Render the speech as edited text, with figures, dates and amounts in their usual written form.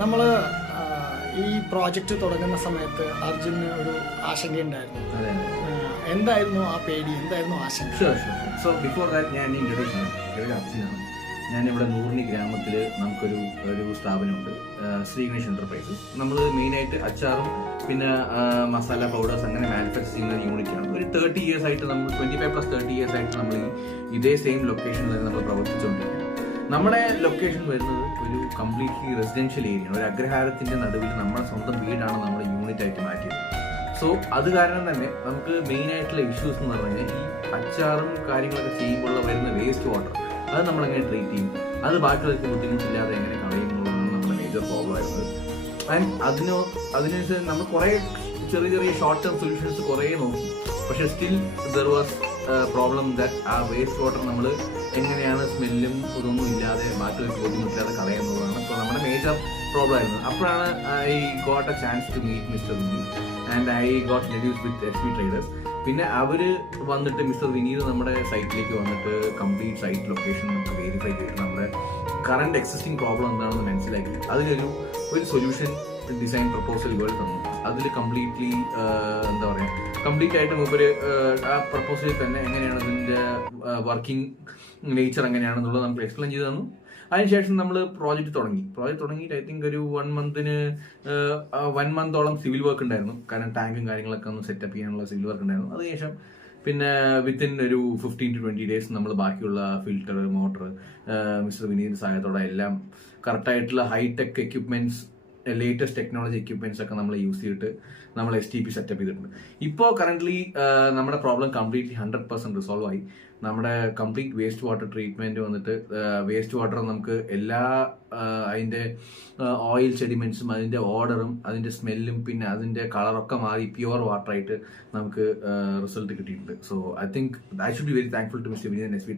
നമ്മൾ ഈ പ്രോജക്റ്റ് തുടങ്ങുന്ന സമയത്ത് അർജുന് ഒരു ആശങ്കയുണ്ടായിരുന്നു. എന്തായിരുന്നു ആ പേടി, എന്തായിരുന്നു ആശങ്ക? സോ ബിഫോർ ദാറ്റ് ഞാൻ ഇൻട്രൊഡ്യൂസ് ചെയ്യാം. അർജുനാണ്. ഞാനിവിടെ നൂറിനി ഗ്രാമത്തിൽ നമുക്കൊരു സ്ഥാപനമുണ്ട്, ശ്രീ ഗണേഷ് എന്റർപ്രൈസസ്. നമ്മൾ മെയിനായിട്ട് അച്ചാറും പിന്നെ മസാല പൗഡേഴ്സ് അങ്ങനെ മാനുഫാക്ചർ ചെയ്യുന്ന ഒരു യൂണിറ്റാണ്. ഒരു 30 years ആയിട്ട് നമ്മൾ 25+30 years ആയിട്ട് നമ്മൾ ഇതേ സെയിം ലൊക്കേഷനിൽ നമ്മൾ പ്രവർത്തിച്ചുകൊണ്ടിരിക്കുകയാണ്. നമ്മുടെ ലൊക്കേഷൻ വരുന്നത് ഒരു കംപ്ലീറ്റ്ലി റെസിഡൻഷ്യൽ ഏരിയയാണ്. ഒരു അഗ്രഹാരത്തിന്റെ നടുവിൽ നമ്മുടെ സ്വന്തം വീടാണ് നമ്മൾ യൂണിറ്റ് ആയിട്ട് മാറ്റിയത്. സോ അത് കാരണം തന്നെ നമുക്ക് മെയിൻ ആയിട്ടുള്ള ഇഷ്യൂസ് എന്ന് പറഞ്ഞാൽ ഈ അച്ചാറും കാര്യങ്ങളൊക്കെ ചെയ്യുമ്പോൾ വരുന്ന വേസ്റ്റ് വാട്ടർ അത് നമ്മളെങ്ങനെ ട്രീറ്റ് ചെയ്യും, അത് ബാക്കിയുള്ളവർക്ക് ബുദ്ധിമുട്ടില്ലാതെ എങ്ങനെ കളയുന്നതാണ് നമ്മുടെ മേജർ പ്രോബ്ലം ആയിരുന്നത്. ആൻഡ് അതിനനുസരിച്ച് നമ്മൾ കുറേ ചെറിയ ഷോർട്ട് ടേം സൊല്യൂഷൻസ് കുറേ നോക്കി. പക്ഷെ still there was problem that ആ വേസ്റ്റ് വാട്ടർ നമ്മൾ എങ്ങനെയാണ് സ്മെല്ലും ഇതൊന്നും ഇല്ലാതെ ബാക്കിയുള്ളവർക്ക് ബുദ്ധിമുട്ടില്ലാതെ കളയുന്നതാണ് ഇപ്പോൾ നമ്മുടെ മേജർ പ്രോബ്ലം ആയിരുന്നത്. അപ്പോഴാണ് I got a chance to meet mister Vineeth and I got introduce with SP traders. പിന്നെ അവർ വന്നിട്ട് മിസ്റ്റർ വിനീത് നമ്മുടെ സൈറ്റിലേക്ക് വന്നിട്ട് കംപ്ലീറ്റ് സൈറ്റ് ലൊക്കേഷൻ നമുക്ക് വെരിഫൈ ചെയ്തിട്ട് നമ്മുടെ കറണ്ട് എക്സിസ്റ്റിംഗ് പ്രോബ്ലം എന്താണെന്ന് മനസ്സിലാക്കി അതിനൊരു സൊല്യൂഷൻ ഡിസൈൻ പ്രപ്പോസൽ വേൾഡ് തന്നു. അതിൽ കംപ്ലീറ്റ്ലി എന്താ പറയുക, കംപ്ലീറ്റ് ആയിട്ട് മൂപ്പര് ആ പ്രപ്പോസലിൽ തന്നെ എങ്ങനെയാണ് അതിൻ്റെ വർക്കിംഗ് നേച്ചർ എങ്ങനെയാണെന്നുള്ളത് നമുക്ക് എക്സ്പ്ലെയിൻ ചെയ്ത് തന്നു. അതിനുശേഷം നമ്മൾ പ്രോജക്റ്റ് തുടങ്ങിയിട്ട് ഐ തിങ്ക് ഒരു 1 month സിവിൽ വർക്ക് ഉണ്ടായിരുന്നു. കാരണം ടാങ്കും കാര്യങ്ങളൊക്കെ ഒന്ന് സെറ്റപ്പ് ചെയ്യാനുള്ള സിവിൽ വർക്ക് ഉണ്ടായിരുന്നു. അതിനുശേഷം പിന്നെ വിത്തിൻ ഒരു 15 to 20 days നമ്മൾ ബാക്കിയുള്ള ഫിൽറ്റർ, മോട്ടർ മിസ്റ്റർ വിനീതിന്റെ സഹായത്തോടെ എല്ലാം കറക്റ്റായിട്ടുള്ള hitech equipments, latest technology equipments ഒക്കെ നമ്മൾ യൂസ് ചെയ്തിട്ട് നമ്മൾ STP സെറ്റപ്പ് ചെയ്തിട്ടുണ്ട്. ഇപ്പോൾ കറന്റ്ലി നമ്മുടെ പ്രോബ്ലം കംപ്ലീറ്റ്ലി 100% റിസോൾവ് ആയി. നമ്മുടെ കംപ്ലീറ്റ് വേസ്റ്റ് വാട്ടർ ട്രീറ്റ്മെന്റ് വന്നിട്ട് വേസ്റ്റ് വാട്ടർ നമുക്ക് എല്ലാ അതിൻ്റെ ഓയിൽ സെഡിമെന്റ്സും അതിൻ്റെ ഓർഡറും അതിൻ്റെ സ്മെല്ലും പിന്നെ അതിൻ്റെ കളറൊക്കെ മാറി പ്യുവർ വാട്ടർ ആയിട്ട് നമുക്ക് റിസൾട്ട് കിട്ടിയിട്ടുണ്ട്. So I think I should be very thankful to mister Vineeth and SP